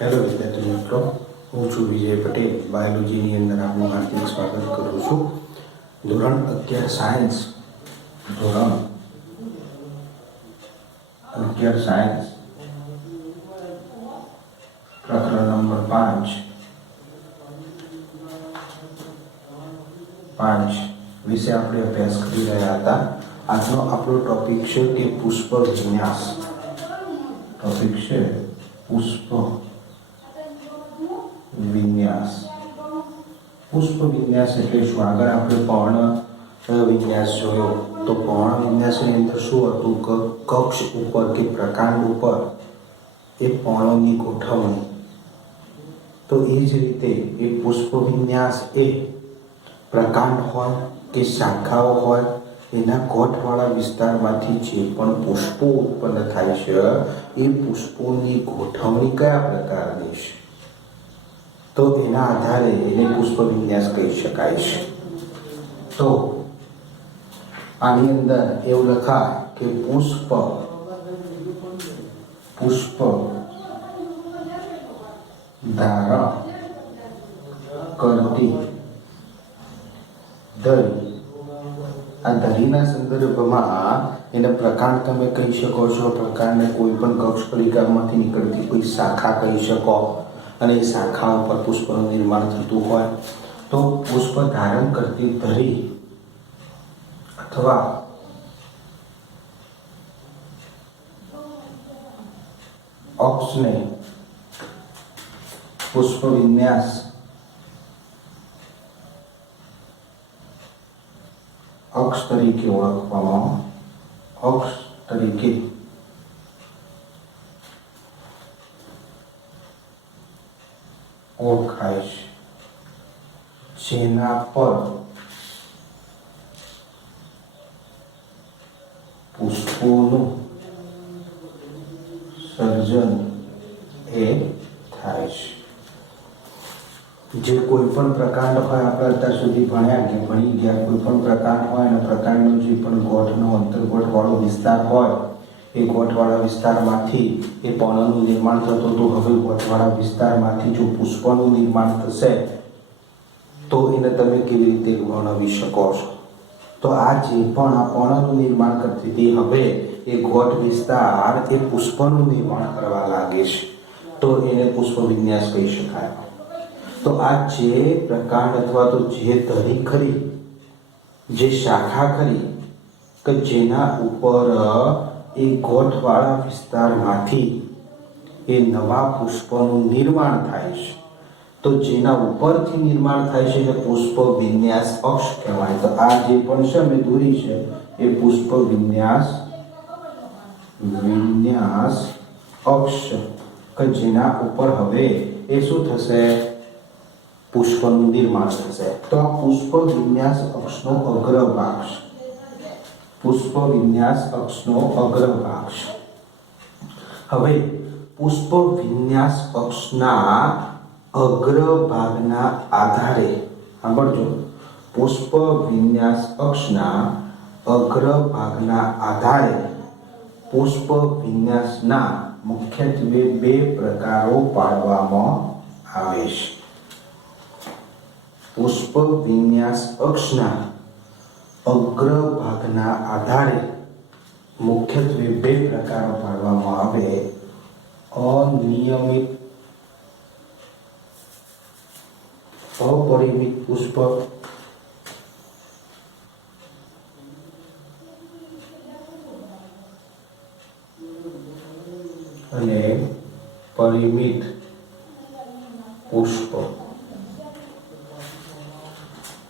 Hello વિદ્યાર્થી મિત્રો, હું છું વિજય પટેલ. બાયોલોજીની અંદર આપનું હાર્દિક સ્વાગત કરું છું. ધોરણ 11 સાયન્સ પ્રકરણ નંબર 5 વિશે આપણે અભ્યાસ કરી રહ્યા હતા. આજનો આપણો ટોપિક છે કે પુષ્પ વિન્યાસ. પુષ્પ વિન્યાસ એટલે શું? આગળ આપણે પર્ણ વિન્યાસ જોયો. તો પર્ણ વિન્યાસની અંદર શું હતું કે કક્ષ ઉપર કે પ્રકાંડ ઉપર એ પર્ણોની ગોઠવણી. તો એ જ રીતે એ પુષ્પ વિન્યાસ એ પ્રકાંડ હોય કે શાખાઓ હોય, એના કોઠવાળા વિસ્તારમાંથી જે પણ પુષ્પો ઉત્પન્ન થાય છે એ પુષ્પોની ગોઠવણી કયા પ્રકારની છે, તો એના આધારે એને પુષ્પ વિન્યાસ કહી શકાય છે. તો આની અંદર એવું લખાય કે પુષ્પ ધારણ કરતી ધરી. આ ધરીના સંદર્ભમાં એને પ્રકાંડ તમે કહી શકો છો. પ્રકાંડને કોઈ પણ કક્ષ પરિકારમાંથી નીકળતી કોઈ શાખા કહી શકો, અને એ શાખા ઉપર પુષ્પનું નિર્માણ થતું હોય. તો પુષ્પ ધારણ કરતી ધરી અથવા અક્ષને પુષ્પ વિન્યાસ અક્ષ તરીકે ઓળખાય છે, જેના પર પુષ્પોનું સર્જન એ થાય છે. જે કોઈ પણ પ્રકાંડ હોય, આપણે અત્યાર સુધી ભણી ગયા, કોઈ પણ પ્રકાંડ હોય અને પ્રકાંડનો જે પણ ગોઠનો અંતર્ગોઠ વાળો વિસ્તાર હોય, એ ગોઠવાળા વિસ્તારમાંથી એ પર્ણનું નિર્માણ થતું હતું. હવે ગોઠવાળા વિસ્તારમાંથી જો પુષ્પનું નિર્માણ થશે તો એને તમે કેવી રીતે વર્ણવી શકો છો? તો આ જે પણ આ પર્ણનું નિર્માણ કરતી હતી, હવે એ ગોઠ વિસ્તાર એ પુષ્પનું નિર્માણ કરવા લાગે છે, તો એને પુષ્પ વિન્યાસ કહી શકાય. તો આ જે પ્રકાંડ અથવા તો જે ધરી ખરી, જે શાખા ખરી, કે જેના ઉપર એ ગોઠવાળા વિસ્તારમાંથી એ નવા પુષ્પનું નિર્માણ થાય છે, તો જેના ઉપરથી નિર્માણ થાય છે એ પુષ્પ વિન્યાસ અક્ષ કહેવાય. તો આ જે પણ છે મેં દોરી છે એ પુષ્પ વિન્યાસ અક્ષ, કે જેના ઉપર હવે એ શું થશે? પુષ્પનું નિર્માણ થશે. તો આ પુષ્પ વિન્યાસ અક્ષનો અગ્રભાગ છે. હવે પુષ્પ વિન્યાસ અક્ષના અગ્રભાગના આધારે, સાંભળજો, પુષ્પ વિન્યાસ અક્ષના અગ્રભાગના આધારે પુષ્પ વિન્યાસના મુખ્યત્વે બે પ્રકારો પાડવામાં આવે છે. પુષ્પ વિન્યાસ અક્ષના અગ્રભાગના આધારે મુખ્યત્વે બે પ્રકારો પાડવામાં આવે: અનિયમિત અપરિમિત પુષ્પ અને પરિમિત પુષ્પ.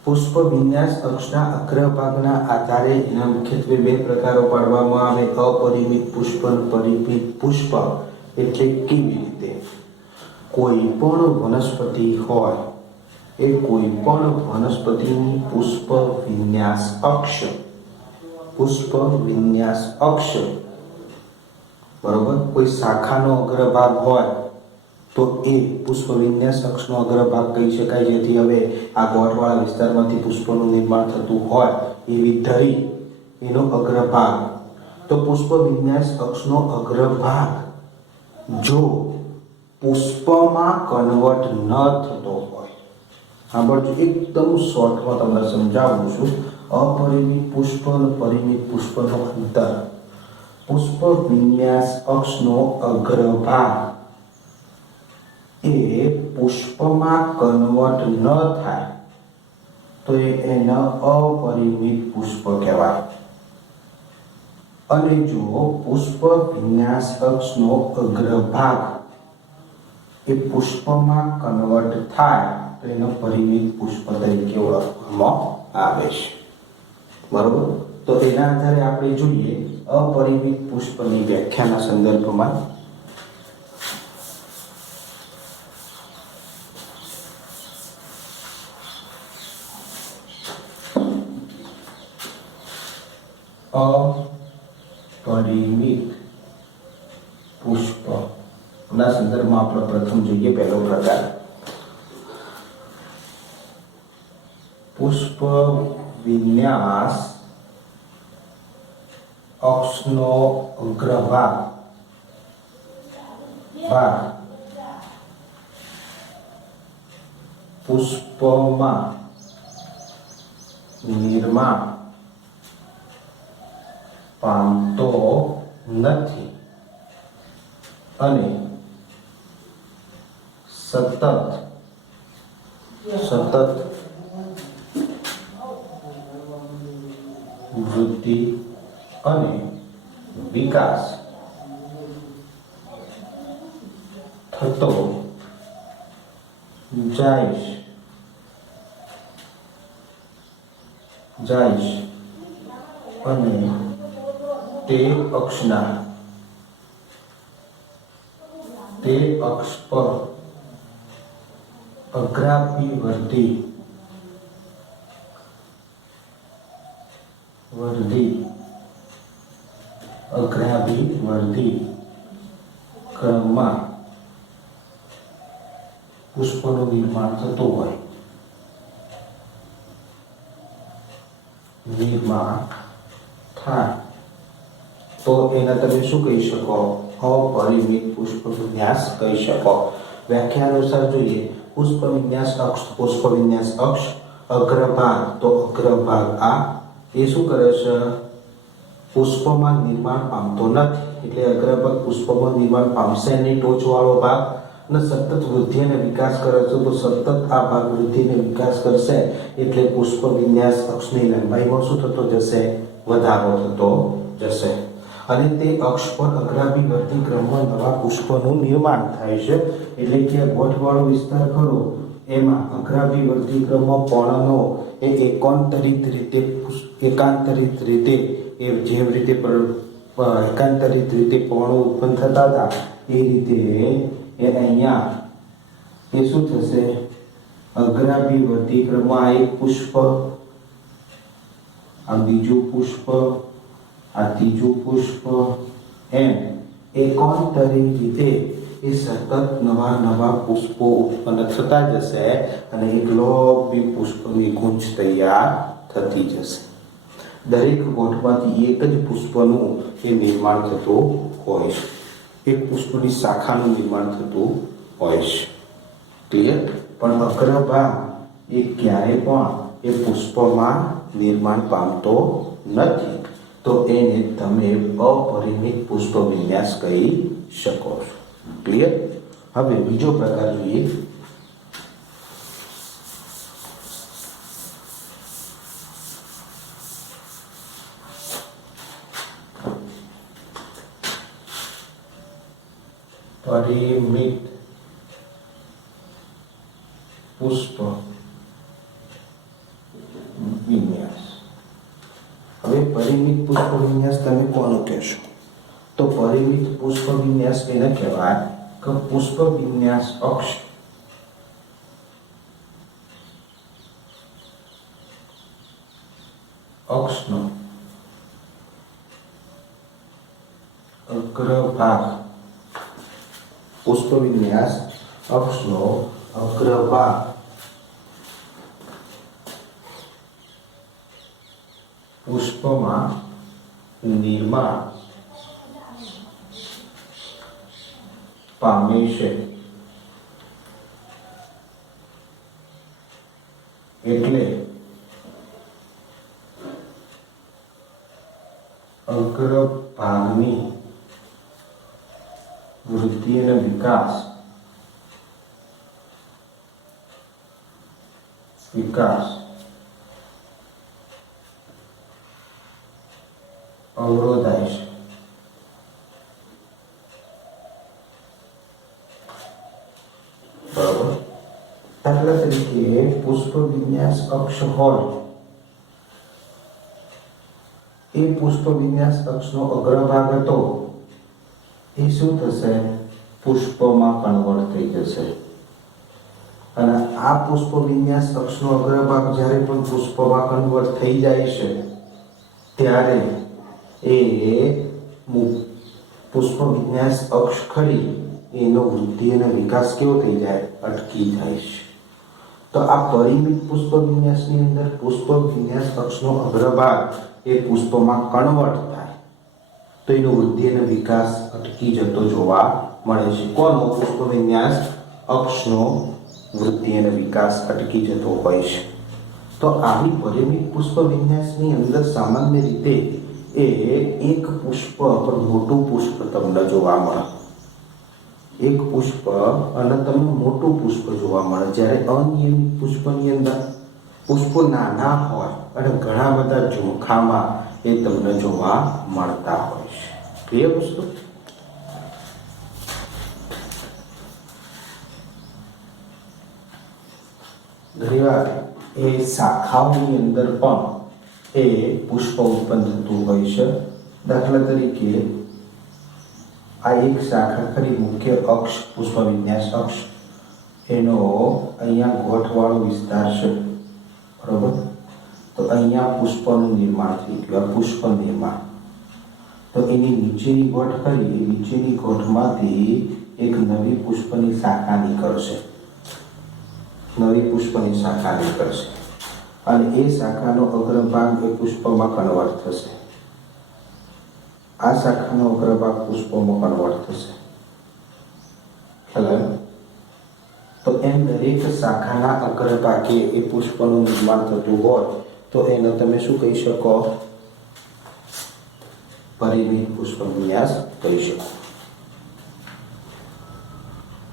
પુષ્પ વિન્યાસ અક્ષના અગ્રભાગના આધારે એના મુખ્યત્વે બે પ્રકારો પાડવામાં આવે: અપરિમિત પુષ્પ અને પરિમિત પુષ્પ. એટલે કેવી રીતે? કોઈ પણ વનસ્પતિ હોય, એ કોઈ પણ વનસ્પતિની પુષ્પ વિન્યાસ અક્ષ, બરોબર, કોઈ શાખાનો અગ્રભાગ હોય તો એ પુષ્પ વિન્યાસ અક્ષનો અગ્રભાગ કહી શકાય. જેથી હવે આ ગોઠવાળા વિસ્તારમાંથી પુષ્પનું નિર્માણ થતું હોય એવી ધરી એનો અગ્રભાગ. તો પુષ્પ વિન્યાસ અક્ષનો અગ્રભાગ જો પુષ્પમાં કન્વર્ટ ન થતો હોય. સાંભળજો, એકદમ શોર્ટમાં તમને સમજાવું છું. અપરિમિત પુષ્પ અને પરિમિત પુષ્પનો અંતર. પુષ્પ વિન્યાસ અક્ષનો અગ્રભાગ એ પુષ્પમાં કન્વર્ટ ન થાય તો એને અપરિમિત પુષ્પ કહેવાય. અને જો પુષ્પ વિન્યાસ અક્ષનો અગ્રભાગ એ પુષ્પમાં કન્વર્ટ થાય તો એને પરિમિત પુષ્પ તરીકે ઓળખવામાં આવે છે. બરોબર? તો એના આધારે આપણે જોઈએ અપરિમિત પુષ્પની વ્યાખ્યાના સંદર્ભમાં. અપરિમિત પુષ્પના સંદર્ભમાં આપણે પ્રથમ જોઈએ પહેલો પ્રકાર. પુષ્પ વિન્યાસ અક્ષનો અગ્રભાગ પુષ્પમાં નિર્માણ પામતો નથી અને સતત વૃદ્ધિ અને વિકાસ થતો જાય અને તે અક્ષ પર અગ્રાભિવર્ધી ક્રમમાં પુષ્પનું નિર્માણ થતું હોય. તો એને તમે શું કહી શકો? અપરિમિત પુષ્પ વિન્યાસ કહી શકો. વ્યાખ્યા અનુસાર જોઈએ પુષ્પ વિન્યાસ અક્ષ અગ્રભાગ. તો અગ્રભાગ આ એ શું કરે છે? પુષ્પમાં નિર્માણ પામતો નથી એટલે અગ્રભાગ પુષ્પમાં નિર્માણ પામશે નહીં, ટોચવાળો ભાગ, અને સતત વૃદ્ધિ અને વિકાસ કરે છે. તો સતત આ ભાગ વૃદ્ધિ અને વિકાસ કરશે એટલે પુષ્પ વિન્યાસ અક્ષની લંબાઈમાં શું થતો જશે? વધારો થતો જશે. અને તે અક્ષ પર અગ્રાભિવર્ધી ક્રમમાં નવા પુષ્પનું નિર્માણ થાય છે. એટલે કે ગોઠવાળો વિસ્તાર ખરો એમાં અગ્રાભિવર્ધી ક્રમમાં પર્ણનો એ એકાંતરિત રીતે જેવી રીતે એકાંતરિત રીતે પર્ણો ઉત્પન્ન થતા હતા એ રીતે એ અહીંયા એ શું થશે? અગ્રાભિવર્ધી ક્રમમાં એક પુષ્પ, આ બીજું પુષ્પ, આ ત્રીજું પુષ્પ, એમ એકાંતરિત રીતે એ સતત નવા પુષ્પો ઉત્પન્ન થતા જશે અને એક લાંબી પુષ્પની ગુંજ તૈયાર થતી જશે. દરેક ગોઠમાંથી એક જ પુષ્પનું એ નિર્માણ થતું હોય છે. એક પુષ્પની શાખાનું નિર્માણ થતું હોય છે. ક્લિયર? પણ અગ્રભાગ એ ક્યારે પણ એ પુષ્પમાં નિર્માણ પામતો નથી. તો એને તમે અપરિમિત પુષ્પ વિન્યાસ કહી શકો છો. ક્લિયર? હવે બીજો પ્રકાર જોઈએ. પરિમિત પુષ્પ વિન્યાસ. હવે પરિમિત પુષ્પ વિન્યાસ તમે કોનું કહેશો? તો પરિમિત પુષ્પ વિન્યાસ એને કહેવાય કે પુષ્પ વિન્યાસ અક્ષનો અગ્રભાગ, પુષ્પ વિન્યાસ અક્ષનો અગ્રભાગ પુષ્પમાં નિર્માણ પામે છે એટલે અગ્ર ભાગની વૃદ્ધિ અને વિકાસ અવરોધાય છે. બરાબર. દાખલા તરીકે પુષ્પ વિન્યાસ અક્ષ હોય, એ પુષ્પ વિન્યાસ અક્ષનો અગ્રભાગ હતો એ શું થશે? પુષ્પમાં કન્વર્ટ થઈ જશે. અને આ પુષ્પ વિન્યાસ અક્ષનો અગ્રભાગ જ્યારે પણ પુષ્પમાં કન્વર્ટ થઈ જાય છે ત્યારે એ પુષ્પ વિન્યાસ અક્ષ ખરી એનો વૃદ્ધિ અને વિકાસ કેવો થઈ જાય? અટકી જાય છે. તો આ પરિમિત પુષ્પ વિન્યાસની અંદર પુષ્પ વિન્યાસ અક્ષનો અગ્રભાગ એ પુષ્પમાં કન્વર્ટ થાય તો એનો વૃદ્ધિ અને વિકાસ અટકી જતો જોવા મળે છે. કોનો? પુષ્પ વિન્યાસ અક્ષનો વૃદ્ધિ અને વિકાસ અટકી જતો હોય છે. તો આવી પરિમિત પુષ્પ વિન્યાસની અંદર સામાન્ય રીતે એક પુષ્પ પર મોટું પુષ્પ તમને જોવા મળે. એક પુષ્પ અને તમને મોટું પુષ્પ જોવા મળે. જ્યારે અનિયમિત પુષ્પની અંદર પુષ્પો નાના હોય અને ઘણા બધા ઝુમખામાં એ તમને જોવા મળતા હોય છે. ક્લિયર વસ્તુ? ઘણીવાર એ શાખાઓની અંદર પણ એ પુષ્પ ઉત્પન્ન થતું હોય છે. દાખલા તરીકે આ એક શાખા ખરી મુખ્ય અક્ષ પુષ્પ વિન્યાસ અક્ષ, એનો અહીંયા ગોઠવાળો વિસ્તાર છે. બરોબર. તો અહીંયા પુષ્પનું નિર્માણ થઈ ગયું. આ પુષ્પ નિર્માણ. તો એની નીચેની ગોઠ ખરી, એ નીચેની ગોઠમાંથી એક નવી પુષ્પની શાખા નીકળશે. નવી પુષ્પની શાખા નીકળશે અને એ શાખાનો અગ્રભાગ એ પુષ્પમાં કન્વર્ટ થશે. આ શાખાનો અગ્રભાગ પુષ્પમાં કન્વર્ટ થશે. ખ્યાલ? તો એમ દરેક શાખાના અગ્રભાગે એ પુષ્પનું નિર્માણ થતું હોય તો એને તમે શું કહી શકો? પરિમિત પુષ્પ વિન્યાસ કહી શકો.